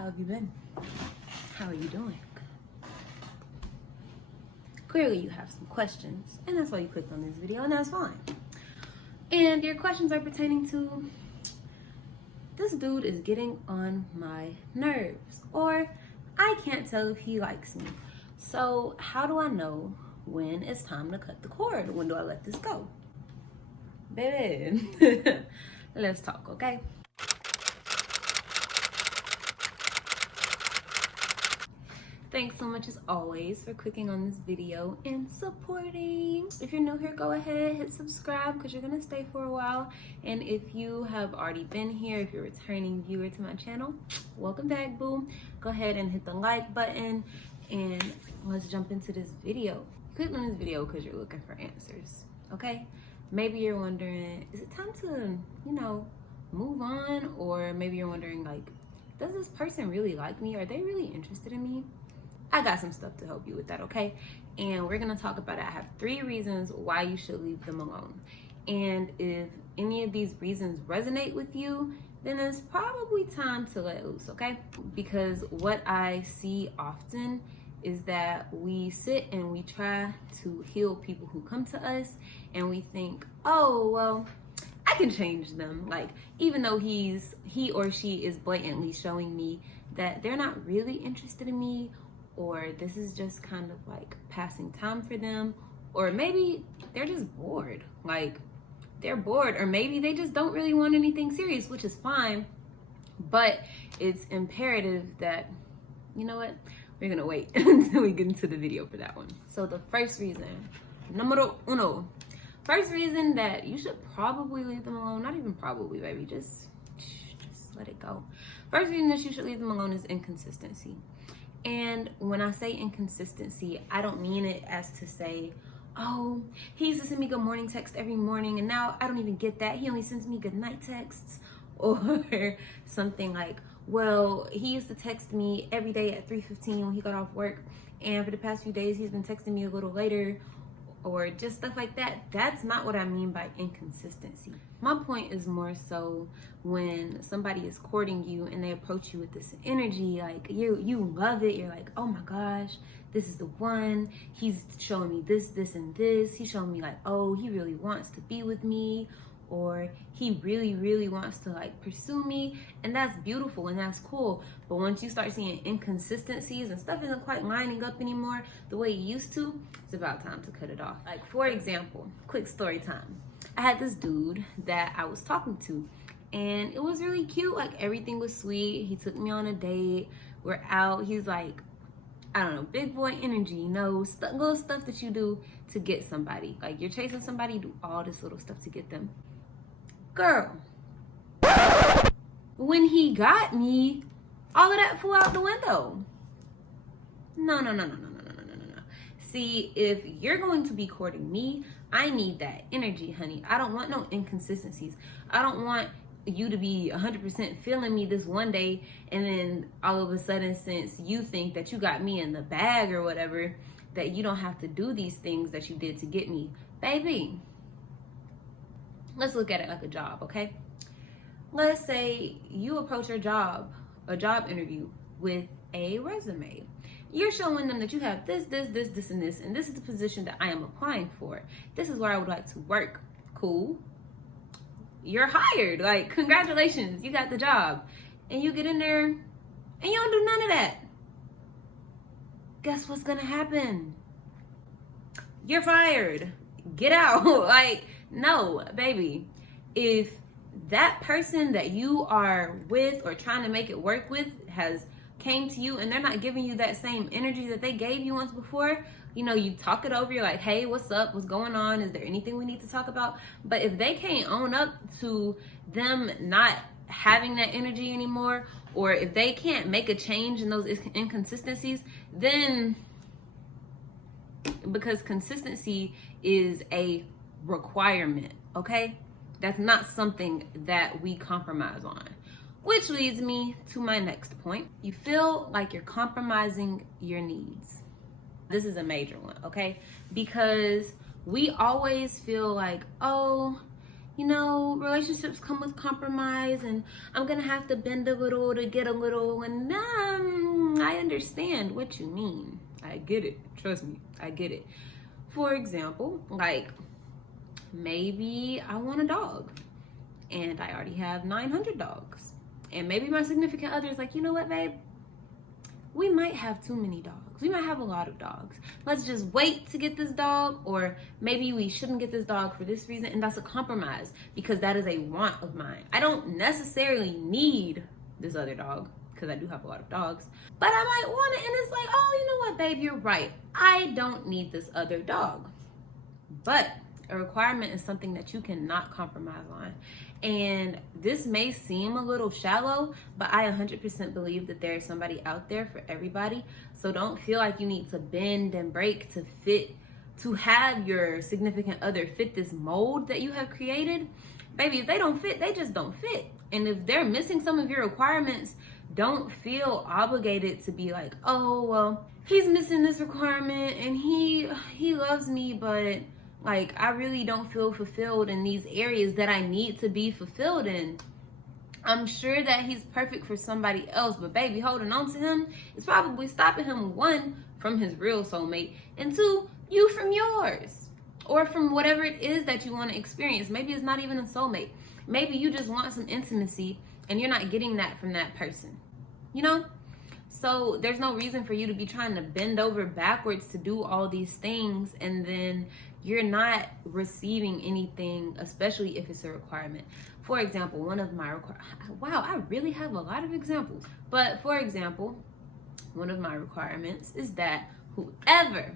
How have you been? How are you doing? Clearly you have some questions, and that's why you clicked on this video, and that's fine. And your questions are pertaining to, this dude is getting on my nerves, or I can't tell if he likes me. So how do I know when it's time to cut the cord? When do I let this go? Baby, let's talk, okay? Thanks so much as always for clicking on this video and supporting. If you're new here, go ahead, hit subscribe because you're gonna stay for a while. And if you have already been here, if you're a returning viewer to my channel, welcome back, boo. Go ahead and hit the like button and let's jump into this video. Click on this video because you're looking for answers, okay? Maybe you're wondering, is it time to, move on? Or maybe you're wondering, like, does this person really like me? Are they really interested in me? I got some stuff to help you with that, okay? And we're gonna talk about it. I have 3 reasons why you should leave them alone. And if any of these reasons resonate with you, then it's probably time to let loose, okay? Because what I see often is that we sit and we try to heal people who come to us, and we think, oh, well, I can change them. Like, even though he or she is blatantly showing me that they're not really interested in me, or this is just kind of like passing time for them, or maybe they're just bored. Like, they're bored, or maybe they just don't really want anything serious, which is fine. But it's imperative that, you know what, we're gonna wait until we get into the video for that one. So the first reason, numero uno, first reason that you should probably leave them alone, not even probably, baby, just let it go. First reason that you should leave them alone is inconsistency. And when I say inconsistency, I don't mean it as to say, oh, he used to send me good morning text every morning and now I don't even get that. He only sends me good night texts. Or something like, well, he used to text me every day at 3:15 when he got off work, and for the past few days he's been texting me a little later, or just stuff like that. That's not what I mean by inconsistency. My point is more so when somebody is courting you and they approach you with this energy, like you love it. You're like, oh my gosh, this is the one. He's showing me this, this, and this. He's showing me like, oh, he really wants to be with me, or he really, really wants to like pursue me. And that's beautiful and that's cool. But once you start seeing inconsistencies and stuff isn't quite lining up anymore the way it used to, it's about time to cut it off. Like, for example, quick story time. I had this dude that I was talking to, and it was really cute. Like, everything was sweet. He took me on a date. We're out. He's like, I don't know, big boy energy, little stuff that you do to get somebody. Like, you're chasing somebody, you do all this little stuff to get them. Girl, when he got me, all of that flew out the window. No. See, if you're going to be courting me, I need that energy, honey. I don't want no inconsistencies. I don't want you to be 100% feeling me this one day, and then all of a sudden, since you think that you got me in the bag or whatever, that you don't have to do these things that you did to get me. Baby, let's look at it like a job, okay? Let's say you approach a job interview with a resume. You're showing them that you have this, and this, and this is the position that I am applying for. This is where I would like to work. Cool. You're hired. Like, congratulations, you got the job. And you get in there and you don't do none of that. Guess what's gonna happen? You're fired. Get out. Like, no, baby. If that person that you are with or trying to make it work with has came to you and they're not giving you that same energy that they gave you once before, you talk it over. You're like, hey, what's up? What's going on? Is there anything we need to talk about? But if they can't own up to them not having that energy anymore, or if they can't make a change in those inconsistencies, then, because consistency is a requirement, okay? That's not something that we compromise on. Which leads me to my next point. You feel like you're compromising your needs. This is a major one, okay? Because we always feel like, oh, you know, relationships come with compromise and I'm gonna have to bend a little to get a little. And I understand what you mean. I get it. Trust me, I get it. For example, like maybe I want a dog and I already have 900 dogs. And maybe my significant other is like, you know what, babe? We might have too many dogs. We might have a lot of dogs. Let's just wait to get this dog, or maybe we shouldn't get this dog for this reason. And that's a compromise because that is a want of mine. I don't necessarily need this other dog because I do have a lot of dogs, but I might want it. And it's like, oh, you know what, babe, you're right. I don't need this other dog. But a requirement is something that you cannot compromise on. And this may seem a little shallow, but I 100% believe that there is somebody out there for everybody. So don't feel like you need to bend and break to have your significant other fit this mold that you have created. Baby, if they don't fit, they just don't fit. And if they're missing some of your requirements, don't feel obligated to be like, oh, well, he's missing this requirement and he loves me, but like, I really don't feel fulfilled in these areas that I need to be fulfilled in. I'm sure that he's perfect for somebody else, but baby, holding on to him is probably stopping him, one, from his real soulmate, and two, you from yours, or from whatever it is that you want to experience. Maybe it's not even a soulmate. Maybe you just want some intimacy and you're not getting that from that person, you know? So there's no reason for you to be trying to bend over backwards to do all these things and then you're not receiving anything, especially if it's a requirement. For example, one of my wow, I really have a lot of examples. But for example, one of my requirements is that whoever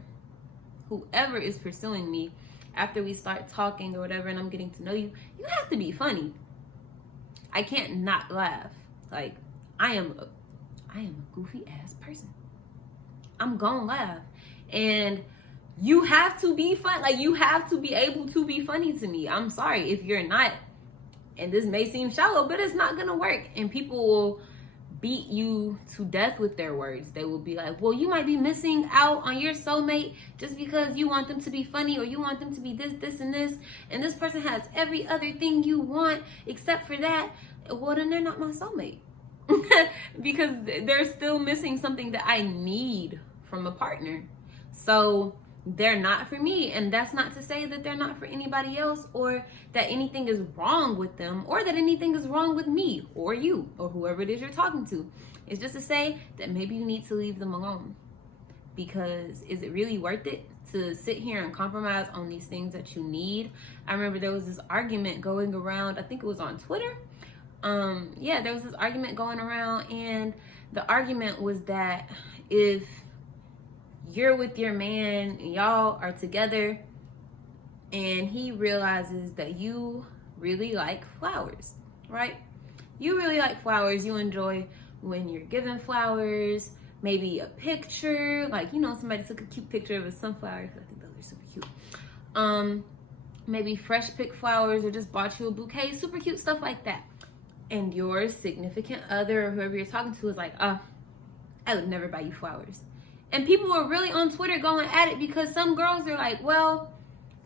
is pursuing me after we start talking or whatever and I'm getting to know you, you have to be funny. I can't not laugh. Like, I am a goofy ass person. I'm gonna laugh. And you have to be fun. Like, you have to be able to be funny to me. I'm sorry if you're not. And this may seem shallow, but it's not gonna work. And people will beat you to death with their words. They will be like, well, you might be missing out on your soulmate just because you want them to be funny or you want them to be this, and this. And this person has every other thing you want except for that. Well, then they're not my soulmate. Because they're still missing something that I need from a partner. So they're not for me. And that's not to say that they're not for anybody else or that anything is wrong with them or that anything is wrong with me or you or whoever it is you're talking to. It's just to say that maybe you need to leave them alone. Because is it really worth it to sit here and compromise on these things that you need? I remember there was this argument going around, I think it was on Twitter. There was this argument going around, and the argument was that if you're with your man and y'all are together and he realizes that you really like flowers, right? You really like flowers. You enjoy when you're given flowers, maybe a picture, like, you know, somebody took a cute picture of a sunflower. I think those are super cute. Maybe fresh picked flowers or just bought you a bouquet, super cute stuff like that. And your significant other or whoever you're talking to is like, I would never buy you flowers. And people are really on Twitter going at it because some girls are like, well,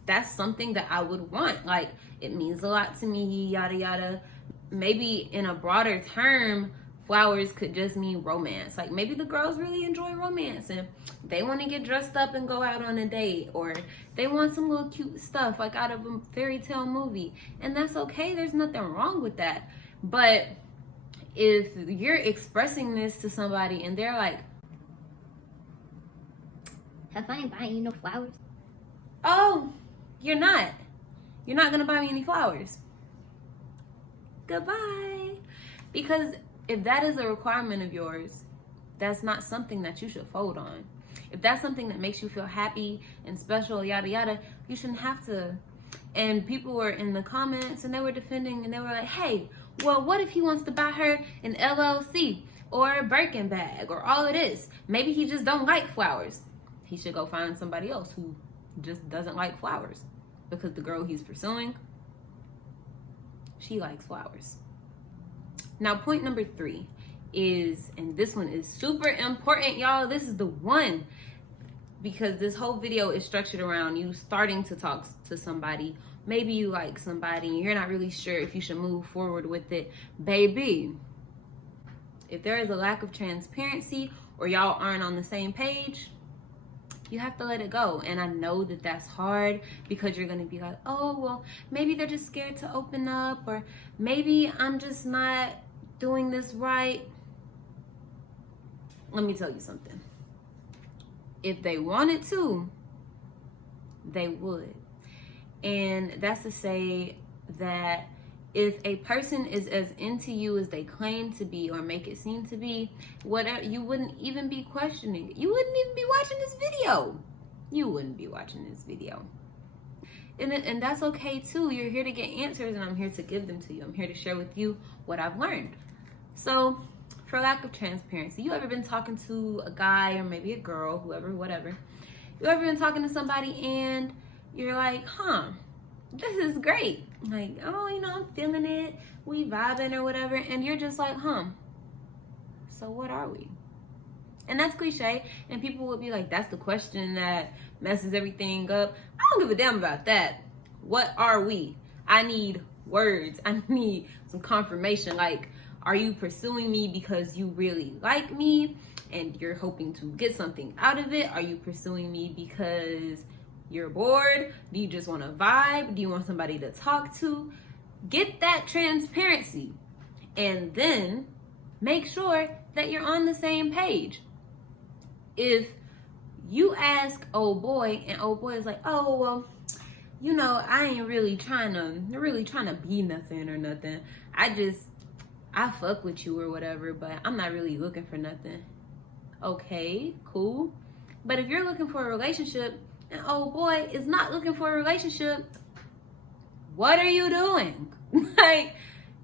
that's something that I would want. Like, it means a lot to me, yada, yada. Maybe in a broader term, flowers could just mean romance. Like, maybe the girls really enjoy romance and they want to get dressed up and go out on a date, or they want some little cute stuff like out of a fairy tale movie. And that's okay. There's nothing wrong with that. But if you're expressing this to somebody and they're like, have I ain't buying you no flowers? oh, you're not gonna buy me any flowers. Goodbye. Because if that is a requirement of yours, that's not something that you should fold on. If that's something that makes you feel happy and special, yada yada, you shouldn't have to. And people were in the comments and they were defending and they were like, hey, well, what if he wants to buy her an LLC or a Birkin bag or all of this? Maybe he just don't like flowers. He should go find somebody else who just doesn't like flowers, because the girl he's pursuing, she likes flowers. Now, point number 3 is, and this one is super important, y'all. This is the one, because this whole video is structured around you starting to talk to somebody maybe you like somebody and you're not really sure if you should move forward with it. Baby, if there is a lack of transparency or y'all aren't on the same page, you have to let it go. And I know that that's hard because you're going to be like, oh, well, maybe they're just scared to open up, or maybe I'm just not doing this right. Let me tell you something. If they wanted to, they would. And that's to say that if a person is as into you as they claim to be or make it seem to be, whatever, you wouldn't even be questioning it. You wouldn't even be watching this video. You wouldn't be watching this video. And that's okay too. You're here to get answers, and I'm here to give them to you. I'm here to share with you what I've learned. So, for lack of transparency, you ever been talking to a guy or maybe a girl, whoever, whatever. You ever been talking to somebody and you're like, this is great. Like, oh, you know, I'm feeling it. We vibing or whatever. And you're just like, so what are we? And that's cliche. And people would be like, that's the question that messes everything up. I don't give a damn about that. What are we? I need words. I need some confirmation. Like, are you pursuing me because you really like me and you're hoping to get something out of it? Are you pursuing me because you're bored? Do you just want to vibe? Do you want somebody to talk to? Get that transparency, and then make sure that you're on the same page. If you ask old boy and old boy is like, oh, well, you know, I ain't really trying to be nothing or nothing. I fuck with you or whatever, but I'm not really looking for nothing. Okay, cool. But if you're looking for a relationship and old boy is not looking for a relationship, what are you doing? Like,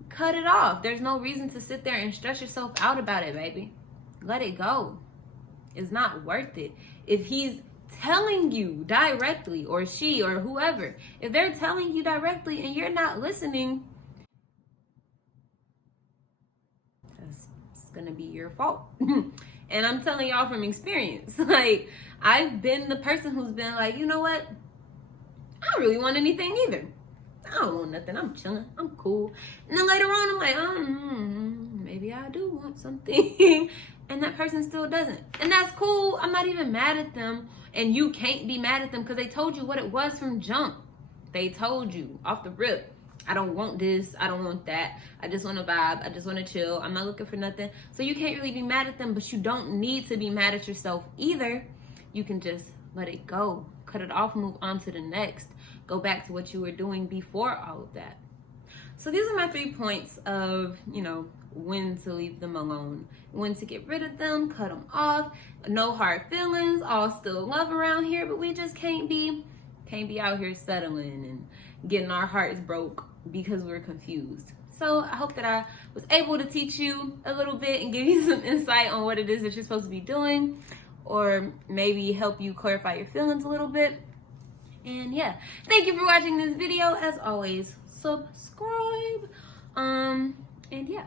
cut it off. There's no reason to sit there and stress yourself out about it, baby. Let it go. It's not worth it. If he's telling you directly, or she or whoever, if they're telling you directly and you're not listening, that's gonna be your fault. And I'm telling y'all from experience. Like, I've been the person who's been like, you know what? I don't really want anything either. I don't want nothing. I'm chilling. I'm cool. And then later on, I'm like, maybe I do want something. And that person still doesn't. And that's cool. I'm not even mad at them. And you can't be mad at them because they told you what it was from jump. They told you off the rip. I don't want this. I don't want that. I just want to vibe. I just want to chill. I'm not looking for nothing. So you can't really be mad at them, but you don't need to be mad at yourself either. You can just let it go. Cut it off, move on to the next. Go back to what you were doing before all of that. So these are my 3 points of, you know, when to leave them alone, when to get rid of them, cut them off. No hard feelings, all still love around here, but we just can't be out here settling and getting our hearts broke because we're confused. So I hope that I was able to teach you a little bit and give you some insight on what it is that you're supposed to be doing, or maybe help you clarify your feelings a little bit. And yeah, thank you for watching this video. As always, subscribe. And yeah.